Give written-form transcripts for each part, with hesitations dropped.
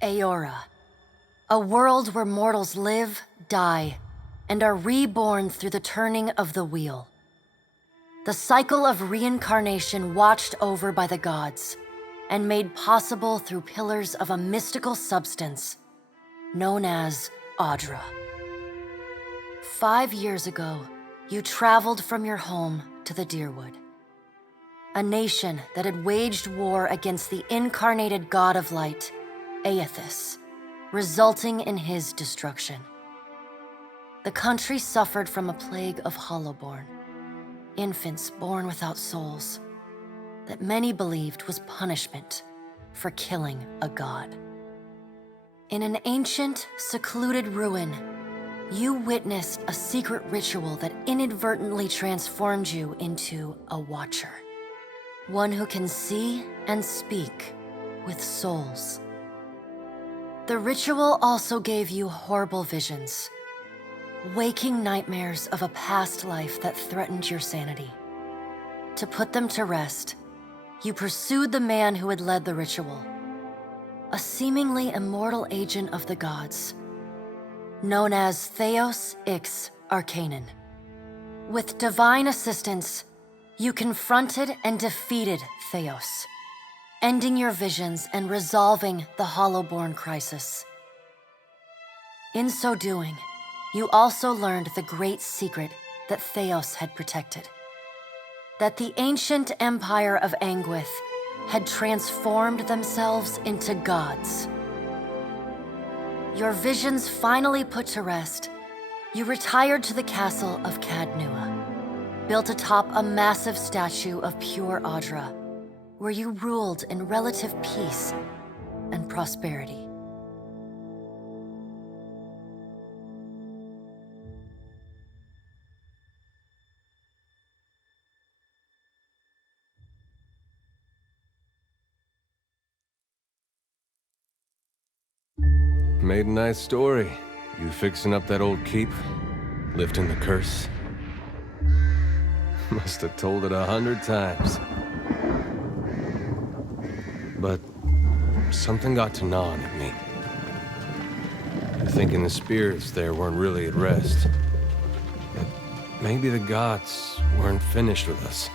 Aora, a world where mortals live, die, and are reborn through the turning of the wheel. The cycle of reincarnation watched over by the gods and made possible through pillars of a mystical substance known as Audra. 5 years ago, you traveled from your home to the Deerwood, a nation that had waged war against the incarnated god of light, Aethys, resulting in his destruction. The country suffered from a plague of hollowborn, infants born without souls, that many believed was punishment for killing a god. In an ancient, secluded ruin, you witnessed a secret ritual that inadvertently transformed you into a watcher, one who can see and speak with souls. The ritual also gave you horrible visions, waking nightmares of a past life that threatened your sanity. To put them to rest, you pursued the man who had led the ritual, a seemingly immortal agent of the gods, known as Theos Ix Arcanon. With divine assistance, you confronted and defeated Theos, ending your visions and resolving the Hollowborn crisis. In so doing, you also learned the great secret that Theos had protected, that the ancient empire of Anguith had transformed themselves into gods. Your visions finally put to rest, you retired to the castle of Cadnua, built atop a massive statue of pure Audra, where you ruled in relative peace and prosperity. Made a nice story. You fixing up that old keep? Lifting the curse? Must have told it 100 times. But something got to gnawing at me. Thinking the spirits there weren't really at rest. That maybe the gods weren't finished with us.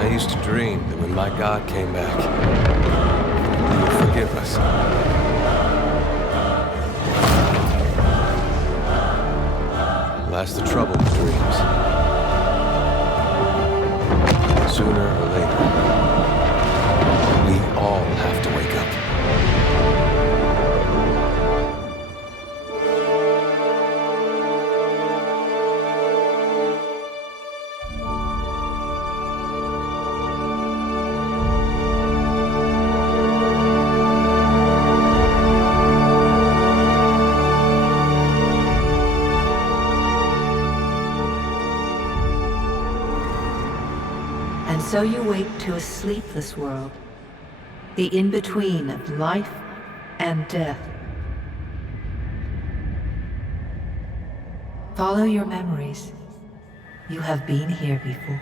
I used to dream that when my God came back, he would forgive us. Last the trouble with dreams. Sooner or later, we all have to wake up. So you wake to a sleepless world, the in-between of life and death. Follow your memories. You have been here before.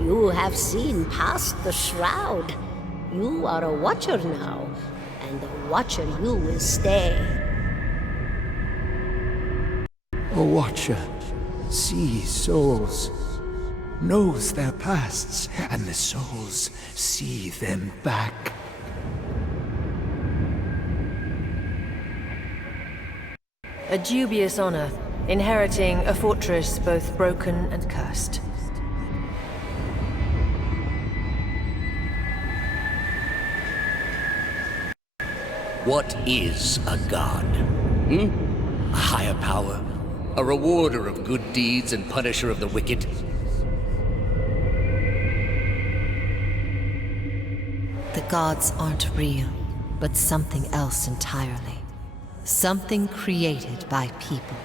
You have seen past the shroud. You are a watcher now, and a watcher you will stay. A watcher sees souls, knows their pasts, and the souls see them back. A dubious honor, inheriting a fortress both broken and cursed. What is a god? A higher power? A rewarder of good deeds and punisher of the wicked? The gods aren't real, but something else entirely. Something created by people.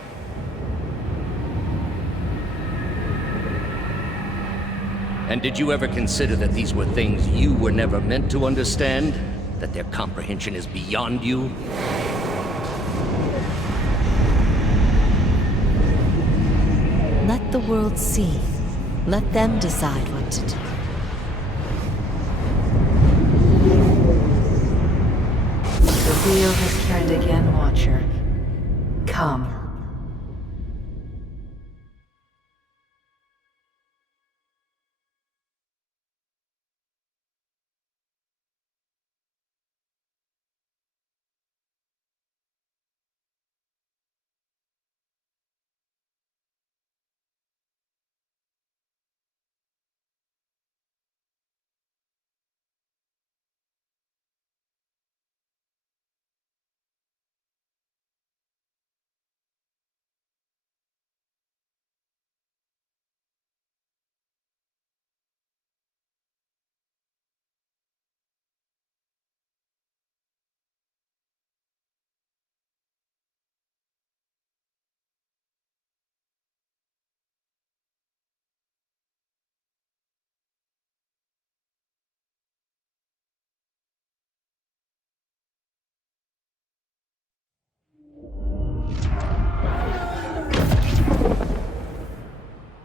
And did you ever consider that these were things you were never meant to understand? That their comprehension is beyond you? Let the world see. Let them decide what to do. The wheel has turned again, Watcher. Come.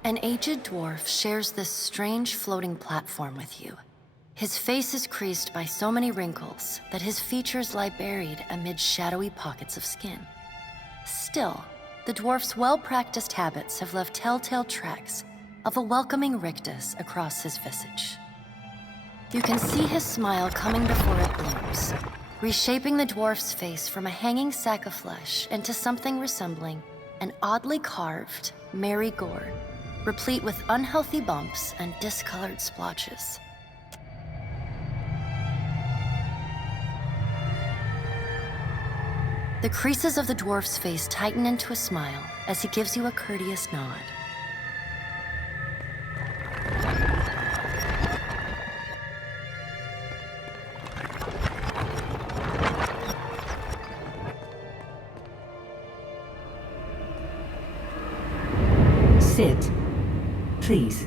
An aged dwarf shares this strange floating platform with you. His face is creased by so many wrinkles that his features lie buried amid shadowy pockets of skin. Still, the dwarf's well-practiced habits have left telltale tracks of a welcoming rictus across his visage. You can see his smile coming before it blooms, reshaping the dwarf's face from a hanging sack of flesh into something resembling an oddly carved, merry gourd, replete with unhealthy bumps and discolored splotches. The creases of the dwarf's face tighten into a smile as he gives you a courteous nod. Sit, please.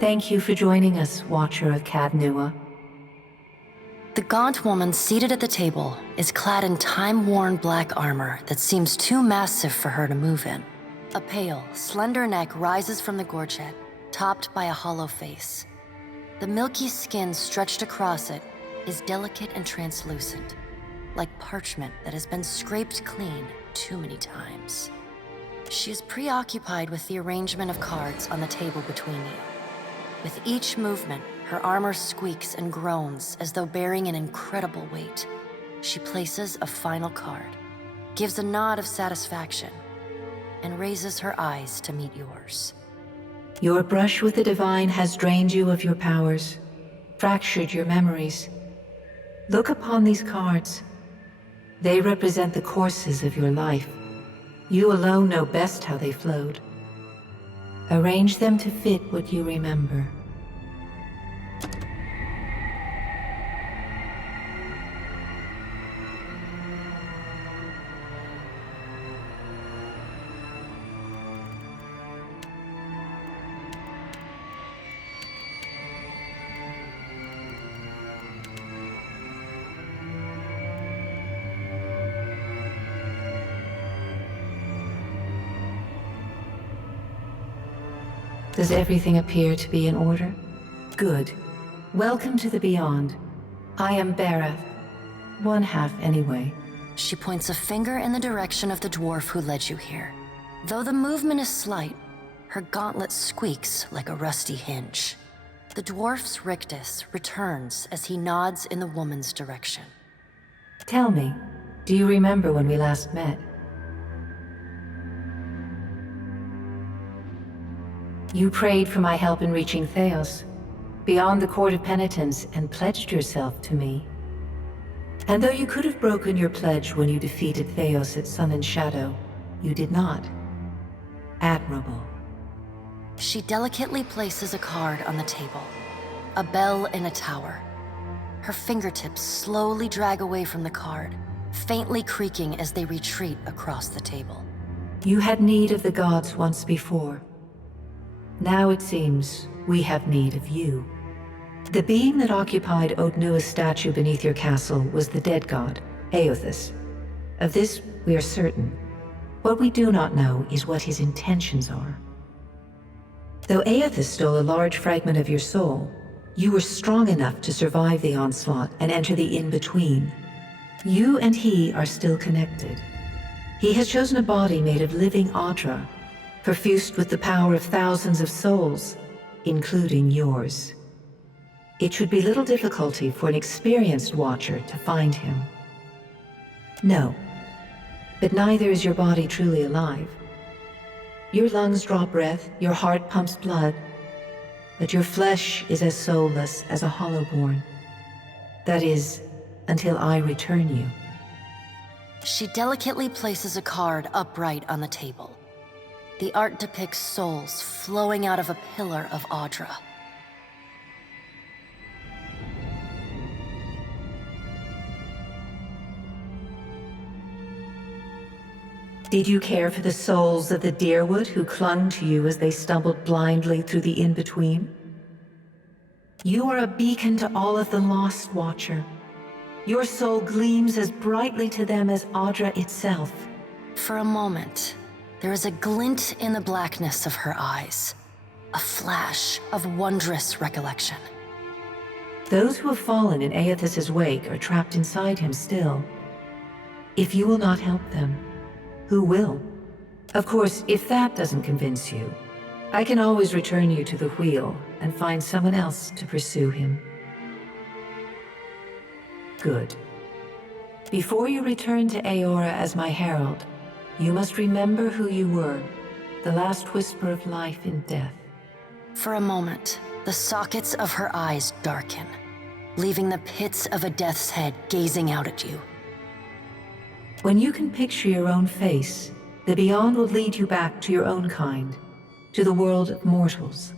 Thank you for joining us, Watcher of Cadnua. The gaunt woman seated at the table is clad in time-worn black armor that seems too massive for her to move in. A pale, slender neck rises from the gorget, topped by a hollow face. The milky skin stretched across it is delicate and translucent, like parchment that has been scraped clean too many times. She is preoccupied with the arrangement of cards on the table between you. With each movement, her armor squeaks and groans as though bearing an incredible weight. She places a final card, gives a nod of satisfaction, and raises her eyes to meet yours. Your brush with the divine has drained you of your powers, fractured your memories. Look upon these cards. They represent the courses of your life. You alone know best how they flowed. Arrange them to fit what you remember. Does everything appear to be in order? Good. Welcome to the Beyond. I am Barath. One half, anyway. She points a finger in the direction of the dwarf who led you here. Though the movement is slight, her gauntlet squeaks like a rusty hinge. The dwarf's rictus returns as he nods in the woman's direction. Tell me, do you remember when we last met? You prayed for my help in reaching Theos, beyond the Court of Penitence, and pledged yourself to me. And though you could have broken your pledge when you defeated Theos at Sun and Shadow, you did not. Admirable. She delicately places a card on the table. A bell in a tower. Her fingertips slowly drag away from the card, faintly creaking as they retreat across the table. You had need of the gods once before. Now it seems we have need of you. The being that occupied Odnua's statue beneath your castle was the dead god, Aothus. Of this we are certain. What we do not know is what his intentions are. Though Aothus stole a large fragment of your soul, you were strong enough to survive the onslaught and enter the in-between. You and he are still connected. He has chosen a body made of living Audra, perfused with the power of thousands of souls, including yours. It should be little difficulty for an experienced watcher to find him. No, but neither is your body truly alive. Your lungs draw breath, your heart pumps blood, but your flesh is as soulless as a hollowborn. That is, until I return you. She delicately places a card upright on the table. The art depicts souls flowing out of a pillar of Audra. Did you care for the souls of the Deerwood who clung to you as they stumbled blindly through the in-between? You are a beacon to all of the lost, Watcher. Your soul gleams as brightly to them as Audra itself. For a moment, there is a glint in the blackness of her eyes. A flash of wondrous recollection. Those who have fallen in Aothus's wake are trapped inside him still. If you will not help them, who will? Of course, if that doesn't convince you, I can always return you to the wheel and find someone else to pursue him. Good. Before you return to Aora as my herald, you must remember who you were, the last whisper of life in death. For a moment, the sockets of her eyes darken, leaving the pits of a death's head gazing out at you. When you can picture your own face, the Beyond will lead you back to your own kind, to the world of mortals.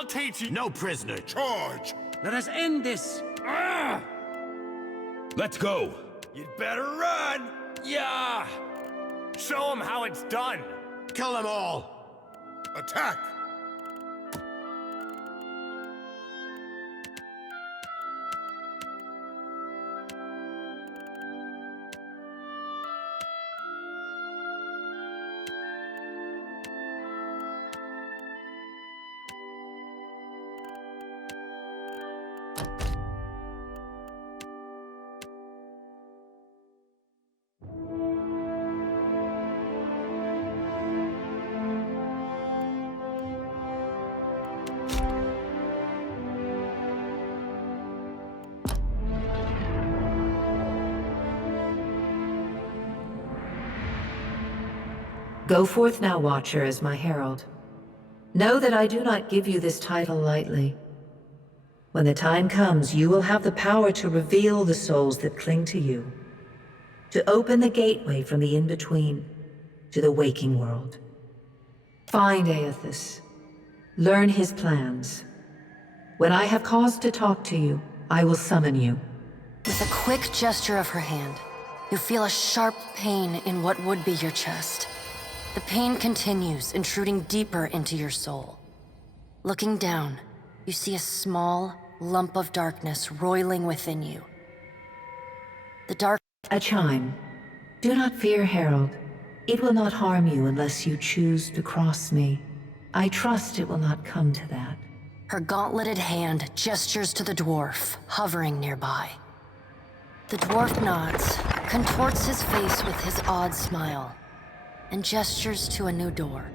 I'll teach you. No prisoner. Charge! Let us end this. Let's go. You'd better run. Yeah. Show them how it's done. Kill them all. Attack. Go forth now, Watcher, as my herald. Know that I do not give you this title lightly. When the time comes, you will have the power to reveal the souls that cling to you, to open the gateway from the in-between to the waking world. Find Aethys. Learn his plans. When I have cause to talk to you, I will summon you. With a quick gesture of her hand, you feel a sharp pain in what would be your chest. The pain continues, intruding deeper into your soul. Looking down, you see a small lump of darkness roiling within you. The dark... A chime. Do not fear, Herald. It will not harm you unless you choose to cross me. I trust it will not come to that. Her gauntleted hand gestures to the dwarf, hovering nearby. The dwarf nods, contorts his face with his odd smile, and gestures to a new door.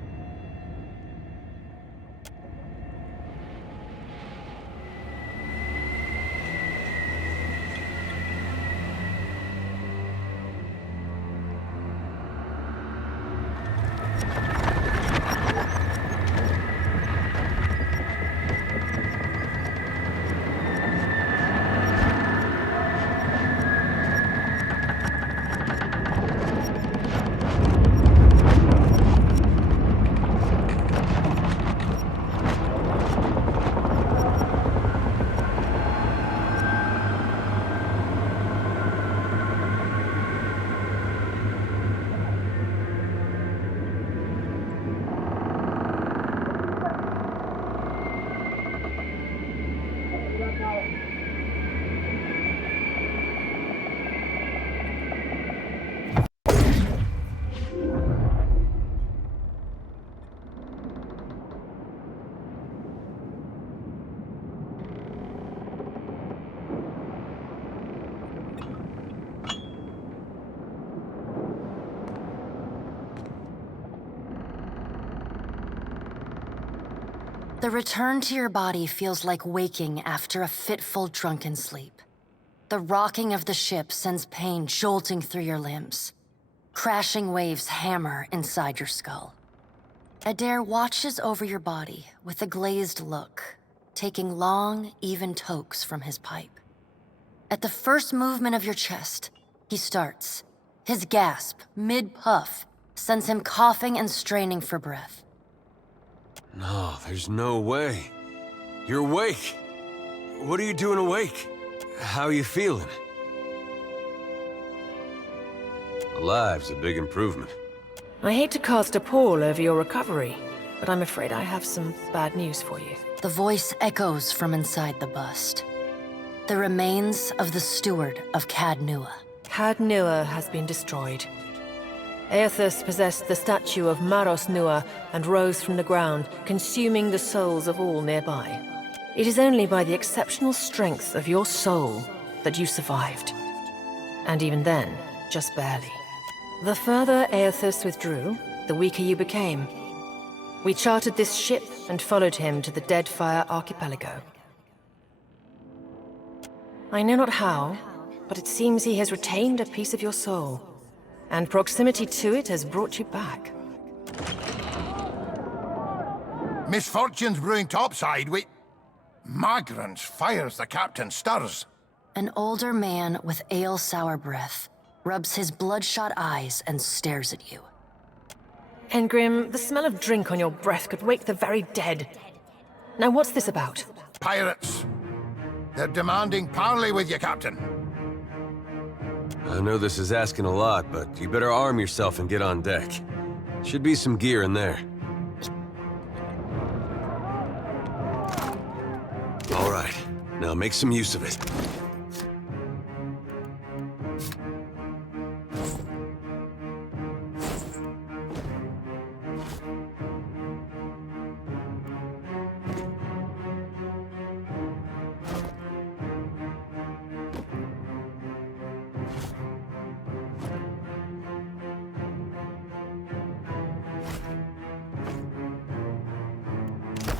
The return to your body feels like waking after a fitful drunken sleep. The rocking of the ship sends pain jolting through your limbs. Crashing waves hammer inside your skull. Adair watches over your body with a glazed look, taking long, even tokes from his pipe. At the first movement of your chest, he starts. His gasp, mid-puff, sends him coughing and straining for breath. No, there's no way. You're awake. What are you doing awake? How are you feeling? Alive's a big improvement. I hate to cast a pall over your recovery, but I'm afraid I have some bad news for you. The voice echoes from inside the bust. The remains of the steward of Cad Nua. Cad Nua has been destroyed. Aethys possessed the statue of Maros Nua and rose from the ground, consuming the souls of all nearby. It is only by the exceptional strength of your soul that you survived. And even then, just barely. The further Aethys withdrew, the weaker you became. We chartered this ship and followed him to the Deadfire archipelago. I know not how, but it seems he has retained a piece of your soul. And proximity to it has brought you back. Misfortune's brewing topside. Migrants fires the captain stirs. An older man with ale-sour breath rubs his bloodshot eyes and stares at you. Engrim, the smell of drink on your breath could wake the very dead. Now what's this about? Pirates. They're demanding parley with you, Captain. I know this is asking a lot, but you better arm yourself and get on deck. Should be some gear in there. All right, now make some use of it.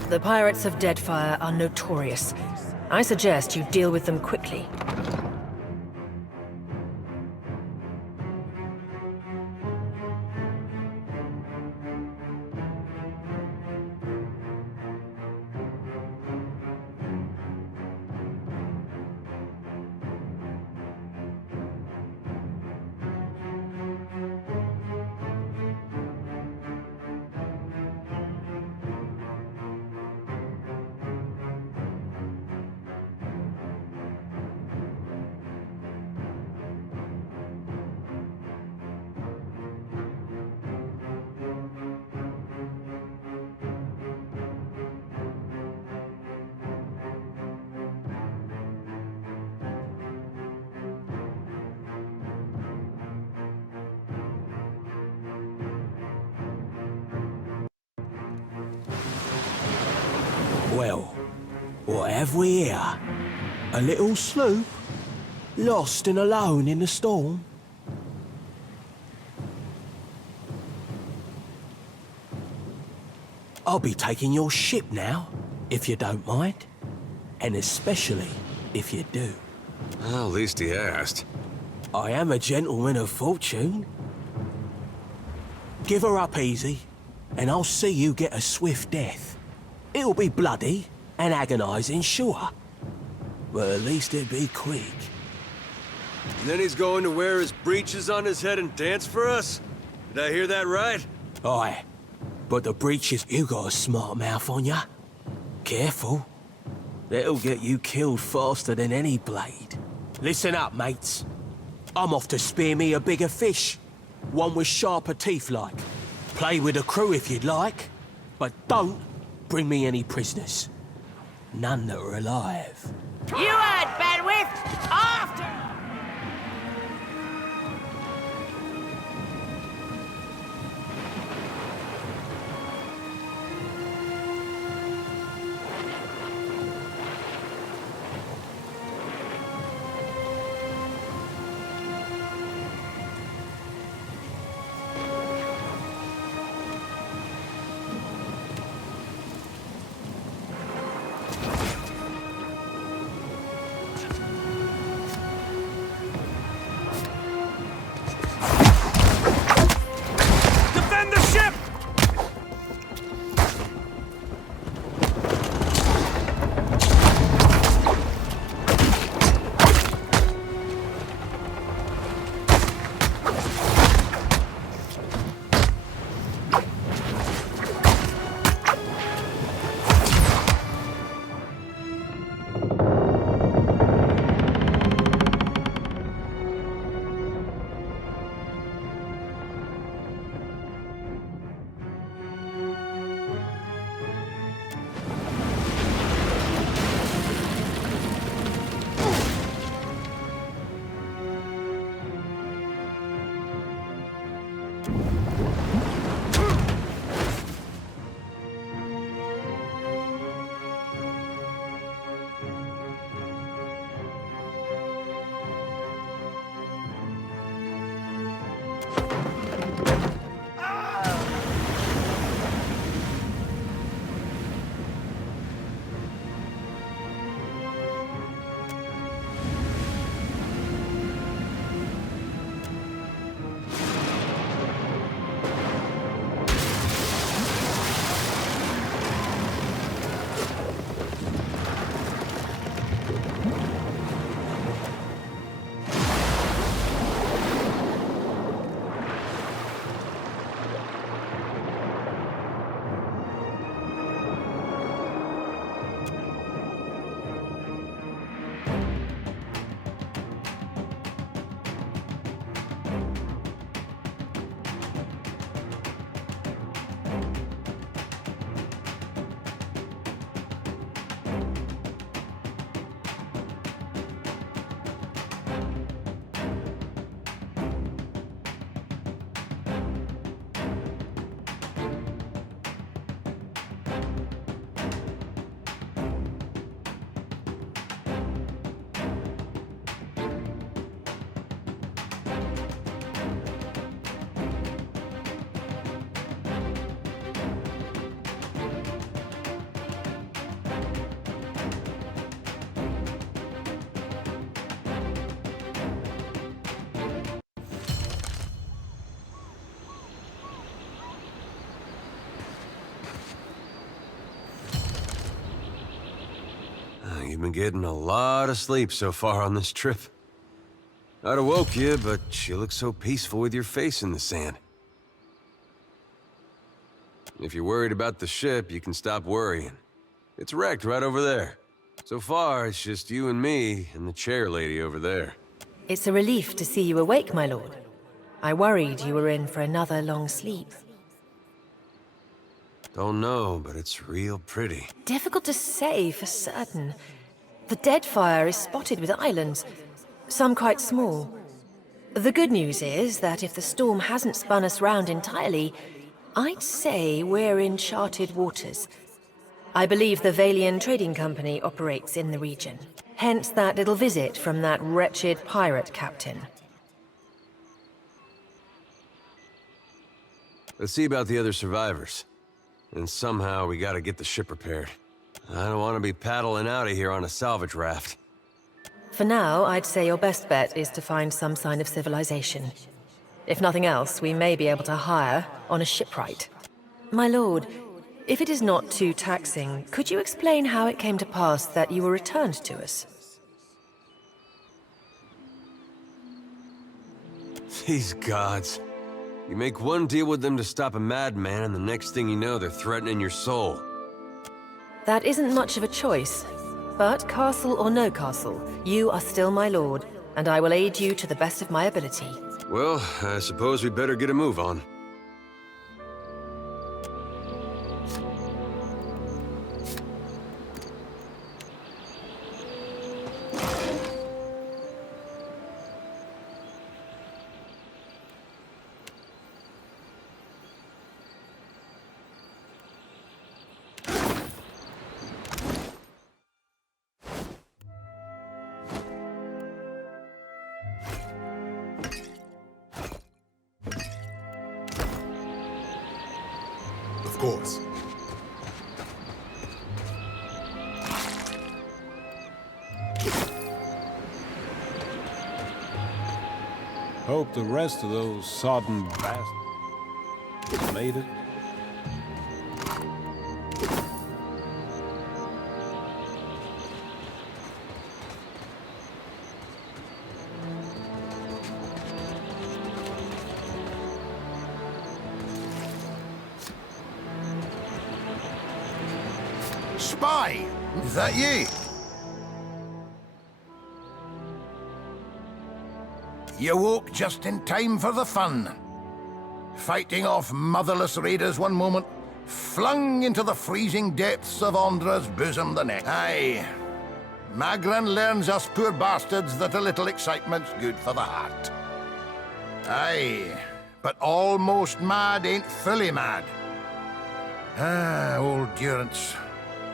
The pirates of Deadfire are notorious. I suggest you deal with them quickly. Well, what have we here? A little sloop? Lost and alone in the storm? I'll be taking your ship now, if you don't mind. And especially if you do. Well, at least he asked. I am a gentleman of fortune. Give her up easy, and I'll see you get a swift death. It'll be bloody and agonizing, sure. But at least it'll be quick. And then he's going to wear his breeches on his head and dance for us? Did I hear that right? Aye. But the breeches, you got a smart mouth on ya. Careful. That'll get you killed faster than any blade. Listen up, mates. I'm off to spear me a bigger fish. One with sharper teeth like. Play with the crew if you'd like. But don't bring me any prisoners. None that are alive. You heard, Bandwidth! After! you've been getting a lot of sleep so far on this trip. I'd have woke you, but you look so peaceful with your face in the sand. If you're worried about the ship, you can stop worrying. It's wrecked right over there. So far, it's just you and me and the chair lady over there. It's a relief to see you awake, my lord. I worried you were in for another long sleep. Don't know, but it's real pretty. Difficult to say for certain. The Deadfire is spotted with islands, some quite small. The good news is that if the storm hasn't spun us round entirely, I'd say we're in charted waters. I believe the Valian Trading Company operates in the region. Hence that little visit from that wretched pirate captain. Let's see about the other survivors. And somehow we gotta get the ship repaired. I don't want to be paddling out of here on a salvage raft. For now, I'd say your best bet is to find some sign of civilization. If nothing else, we may be able to hire on a shipwright. My lord, if it is not too taxing, could you explain how it came to pass that you were returned to us? These gods. You make one deal with them to stop a madman, and the next thing you know, they're threatening your soul. That isn't much of a choice. But castle or no castle, you are still my lord, and I will aid you to the best of my ability. Well, I suppose we better get a move on. Of course. Hope the rest of those sodden bastards made it. Spy! Is that you? You woke just in time for the fun. Fighting off motherless raiders one moment, flung into the freezing depths of Ondra's bosom the next. Aye. Magran learns us poor bastards that a little excitement's good for the heart. Aye, but almost mad ain't fully mad. Ah, old Durance.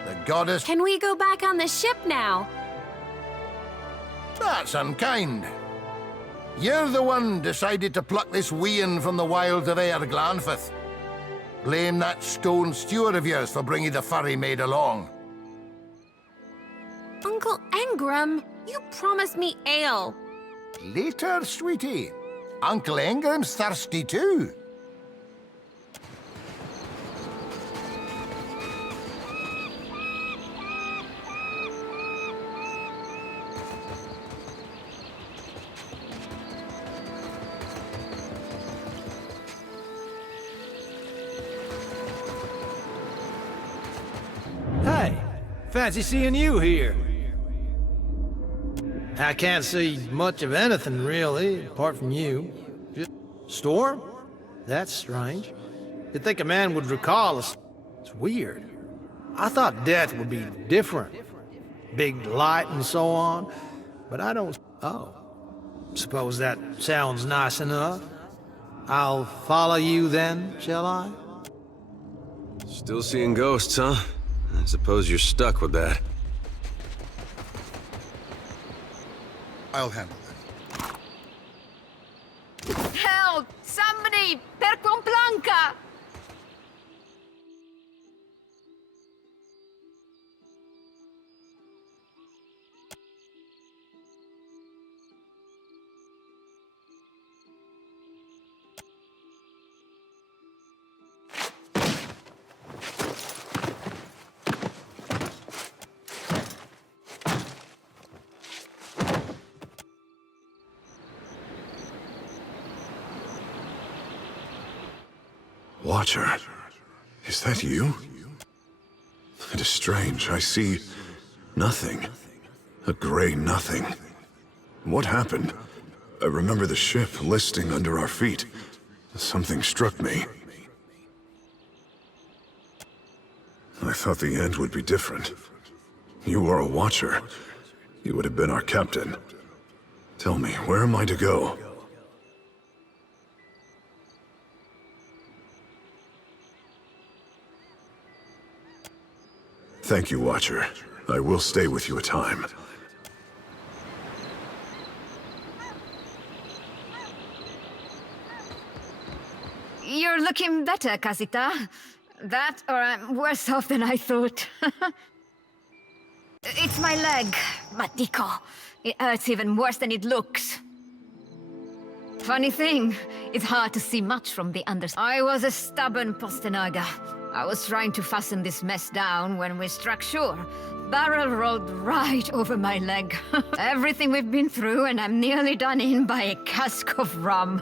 The goddess... Can we go back on the ship now? That's unkind. You're the one decided to pluck this wean from the wilds of Aer Glanfith. Blame that stone steward of yours for bringing the furry maid along. Uncle Engram, you promised me ale. Later, sweetie. Uncle Engram's thirsty too. Hey, fancy seeing you here. I can't see much of anything, really, apart from you. Just storm? That's strange. You'd think a man would recall us. It's weird. I thought death would be different. Big light and so on. But I don't... Oh. Suppose that sounds nice enough. I'll follow you then, shall I? Still seeing ghosts, huh? I suppose you're stuck with that. I'll handle it. Help! Somebody! Per complanca! Watcher, is that you? It is strange. I see nothing. A gray nothing. What happened? I remember the ship listing under our feet. Something struck me. I thought the end would be different. You are a Watcher. You would have been our captain. Tell me, where am I to go? Thank you, Watcher. I will stay with you a time. You're looking better, Casita. That, or I'm worse off than I thought. It's my leg, Matico. It hurts even worse than it looks. Funny thing, it's hard to see much from the underside. I was a stubborn Postenaga. I was trying to fasten this mess down when we struck shore. Barrel rolled right over my leg. Everything we've been through, and I'm nearly done in by a cask of rum.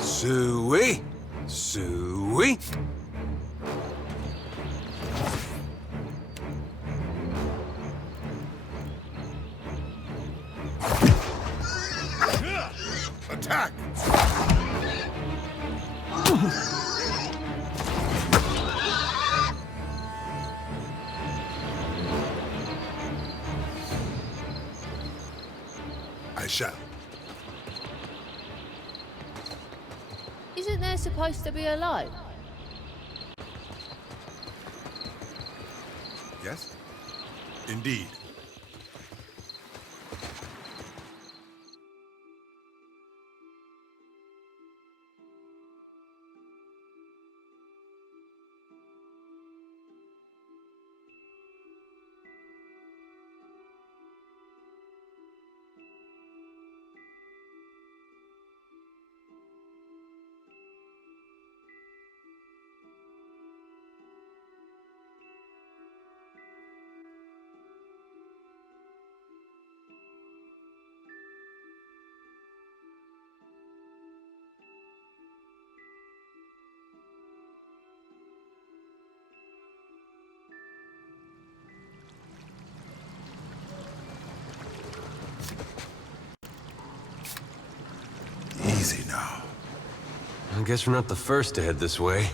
Suey! Suey! Attack! I shall. Isn't there supposed to be a light? Yes? Indeed. Easy now. I guess we're not the first to head this way.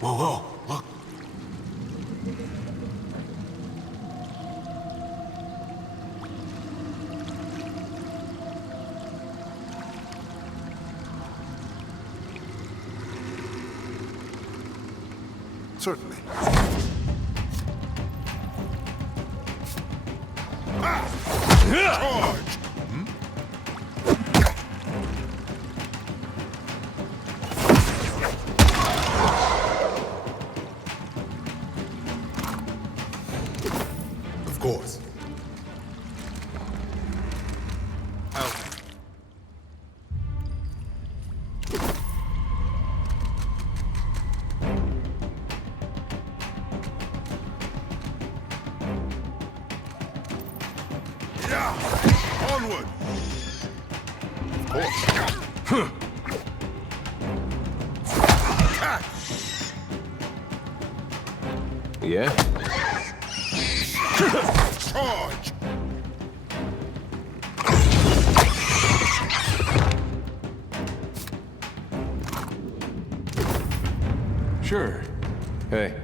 Whoa, whoa, look. Certainly. Charge! Of course. Onward! Of course. Attack! Yeah? Charge! Sure. Hey.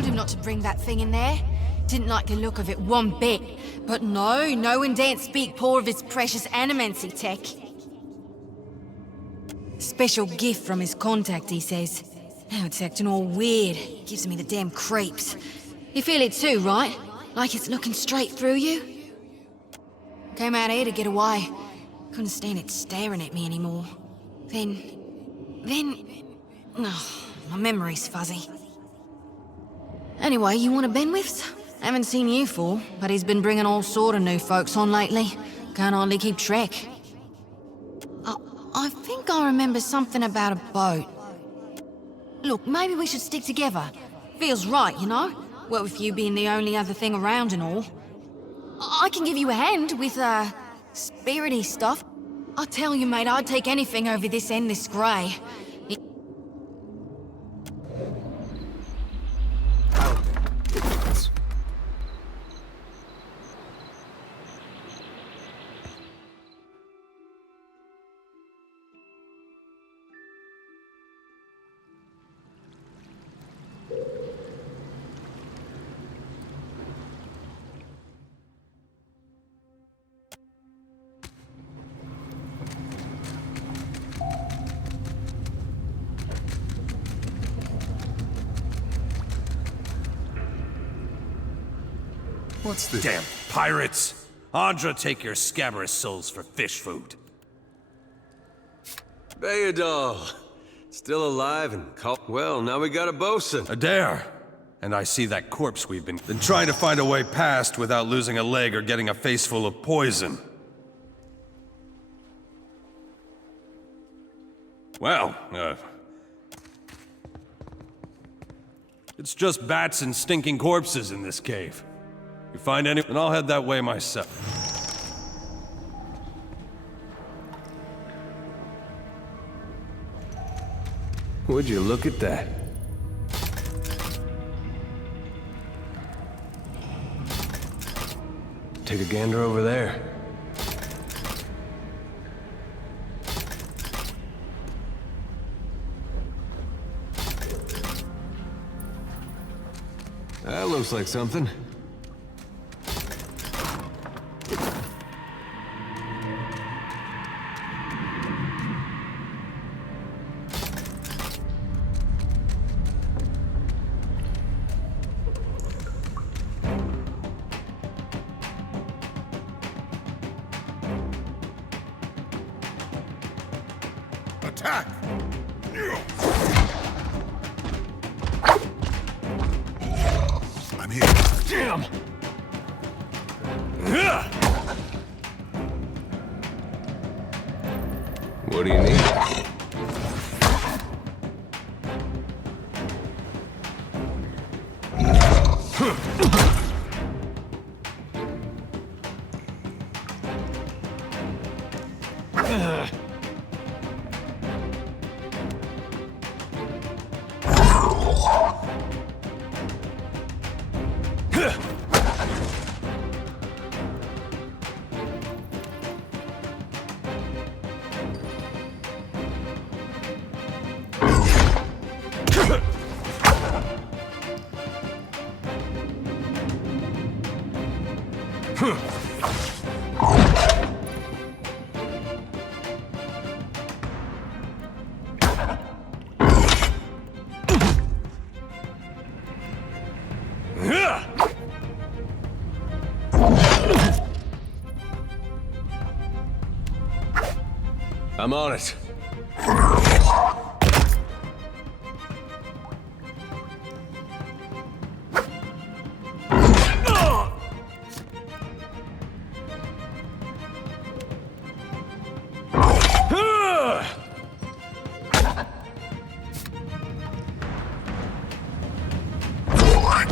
told him not to bring that thing in there. Didn't like the look of it one bit. But no one daren't speak poor of his precious animancy tech. Special gift from his contact, he says. Now it's acting all weird. Gives me the damn creeps. You feel it too, right? Like it's looking straight through you? Came out here to get away. Couldn't stand it staring at me anymore. Then... Oh, my memory's fuzzy. Anyway, you want a Benwith's? Haven't seen you for, but he's been bringing all sort of new folks on lately. Can't hardly keep track. I think I remember something about a boat. Look, maybe we should stick together. Feels right, you know? Well, with you being the only other thing around and all. I can give you a hand with, spirity stuff. I tell you, mate, I'd take anything over this endless grey. What's this? Damn pirates! Andra, take your scabrous souls for fish food. Bayadol, still alive and well, now we got a bosun. Adair! And I see that corpse we've been trying to find a way past without losing a leg or getting a face full of poison. Well, it's just bats and stinking corpses in this cave. You find any, and I'll head that way myself. Would you look at that? Take a gander over there. That looks like something. Attack! I'm here. Damn! What do you need? I'm on it.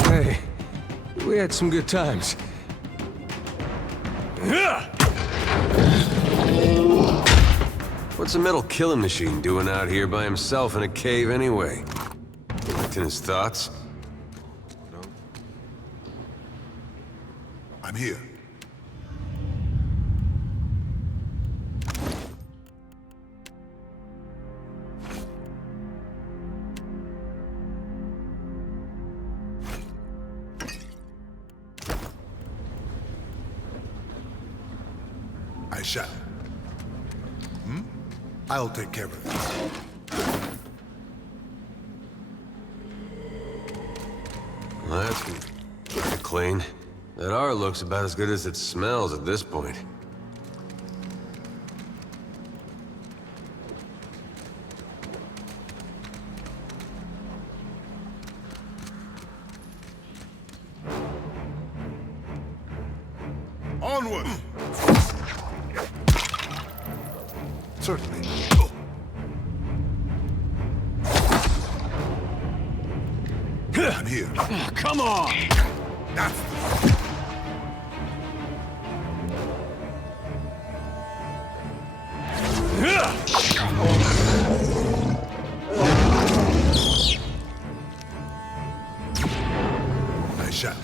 Hey, we had some good times. What's a metal killing machine doing out here by himself in a cave anyway? Collecting his thoughts? No. I'm here. I shall. I'll take care of this. Well, that's pretty clean. That art looks about as good as it smells at this point. Onward! Certainly. I'm here. Come on! That's I shall.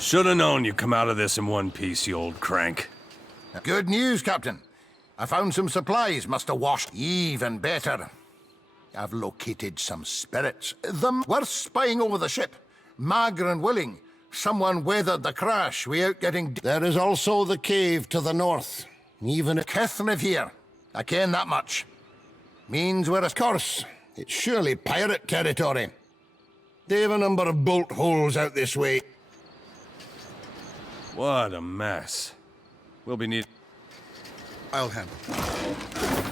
Should've known you'd come out of this in one piece, you old crank. Good news, Captain. I found some supplies must have washed. Even better. I've located some spirits. Them worth spying over the ship. Mager and willing. Someone weathered the crash without getting... There is also the cave to the north. Even a Kethnev here. I ken that much. Means we're a course. It's surely pirate territory. They have a number of bolt holes out this way. What a mess. We'll be need... I'll handle it.